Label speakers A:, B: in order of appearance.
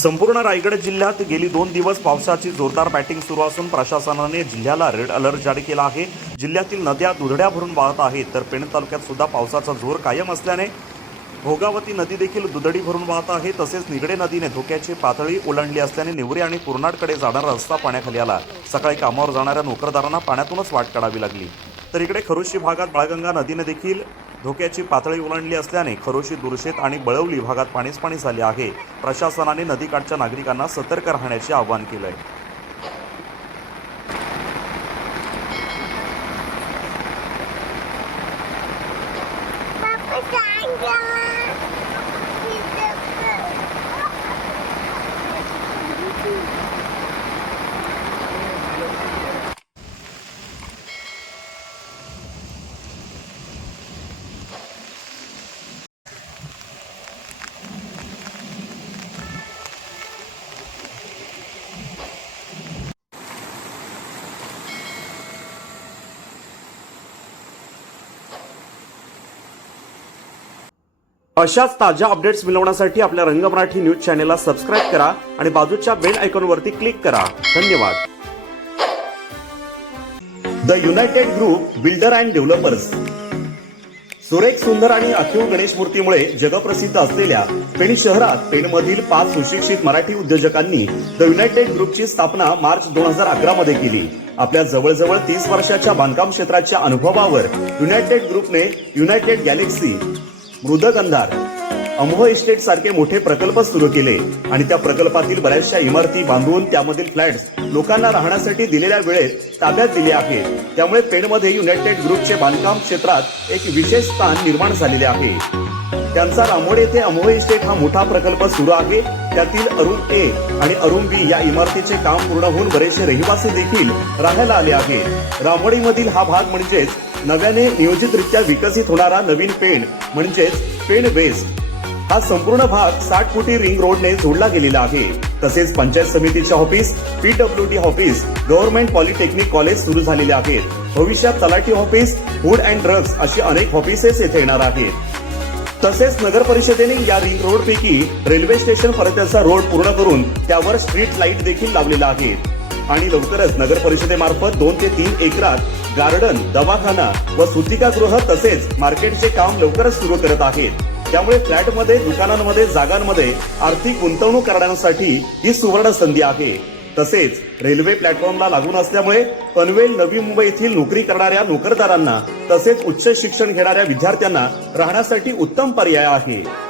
A: संपूर्ण रायगड जिल्ह्यात गेली दोन दिवस पावसाची जोरदार बॅटिंग सुरू असून प्रशासनाने जिल्ह्याला रेड अलर्ट जारी केला आहे. जिल्ह्यातील नद्या दुधड्या भरून वाहत आहेत तर पेण तालुक्यात सुद्धा पावसाचा जोर कायम असल्याने भोगावती नदी देखील दुधडी भरून वाहत आहे. तसेच निगडे नदीने धोक्याची पातळी ओलांडली असल्याने निवरी आणि कुर्नाटकडे जाणारा रस्ता पाण्याखाली आला. सकाळी कामावर जाणाऱ्या नोकरदारांना पाण्यातूनच वाट काढावी लागली. तर इकडे खरुशी भागात बाळगंगा नदीने देखील धोक्याची पातळी ओलांडली असल्याने खरोशी दुर्शेत आणि बळवली भागात पाणीच पाणी झाले आहे. प्रशासनाने नदीकाठच्या नागरिकांना सतर्क राहण्याचे आवाहन केलं आहे अशाच ताज्या अपडेट्स मिळवण्यासाठी आपल्या रंग मराठी न्यूज चॅनेलला सबस्क्राईब करा आणि बाजूच्या बेल आयकॉनवरती क्लिक करा. धन्यवाद. The united group builder and developers सुरेख सुंदर आणि अखिव गणेश मूर्तीमुळे जगप्रसिद्ध असलेल्या पेण शहरात पेणमधील पाच सुशिक्षित मराठी उद्योजकांनी द युनायटेड ग्रुपची स्थापना मार्च दोन हजार अकरा मध्ये केली. आपल्या जवळजवळ तीस वर्षाच्या बांधकाम क्षेत्राच्या अनुभवावर युनायटेड ग्रुपने united galaxy Mrudgandhar. Amoh estate सारखे मोठे प्रकल्प सुरू केले आणि त्या प्रकल्पातील बऱ्याचशा इमारती बांधून त्यामधील फ्लॅट्स लोकांना राहण्यासाठी दिलेल्या वेळेत ताब्यात दिले आहेत त्यामुळे पेणमध्ये युनायटेड ग्रुपचे बांधकाम क्षेत्रात एक विशेष स्थान निर्माण झालेले आहे. त्यांचा रामोड येथे अमोह इस्टेट हा मोठा प्रकल्प सुरू आहे. त्यातील अरुण ए आणि अरुण बी या इमारतीचे काम पूर्ण होऊन बरेचसे रहिवासी देखील राहायला आले आहेत. रामोडीमधील हा भाग म्हणजेच नव्याने नियोजितरित्या विकसित होणारा नवीन पेण म्हणजेच पेण वेस्ट हा संपूर्ण भाग साठ फुटी रिंग रोडने जोडला गेलेला आहे. तसेच पंचायत समितीचे office PWD office government polytechnic college सुरू झालेले आहेत. भविष्यात तलाठी ऑफिस फूड अँड ड्रग्ज अशी अनेक ऑफिसेस येथे येणार आहेत. तसेच नगर परिषदेने या रिंग रोड पैकी रेल्वे स्टेशन पर्यंतचा रोड पूर्ण करून त्यावर स्ट्रीट लाइट देखील लावलेला आहे. आणि लवकरच नगर परिषदेमार्फत दोन ते तीन एकरात गार्डन दवाखाना व सुतिकागृह तसेच मार्केटचे काम लवकरच सुरू करत आहेत. त्यामुळे फ्लॅटमध्ये दुकानांमध्ये जागांमध्ये आर्थिक गुंतवणूक करण्यासाठी ही सुवर्ण संधी आहे. तसेच रेल्वे प्लॅटफॉर्मला लागून असल्यामुळे पनवेल नवी मुंबई येथील नोकरी करणाऱ्या नोकरदारांना तसेच उच्च शिक्षण घेणाऱ्या विद्यार्थ्यांना राहण्यासाठी उत्तम पर्याय आहे.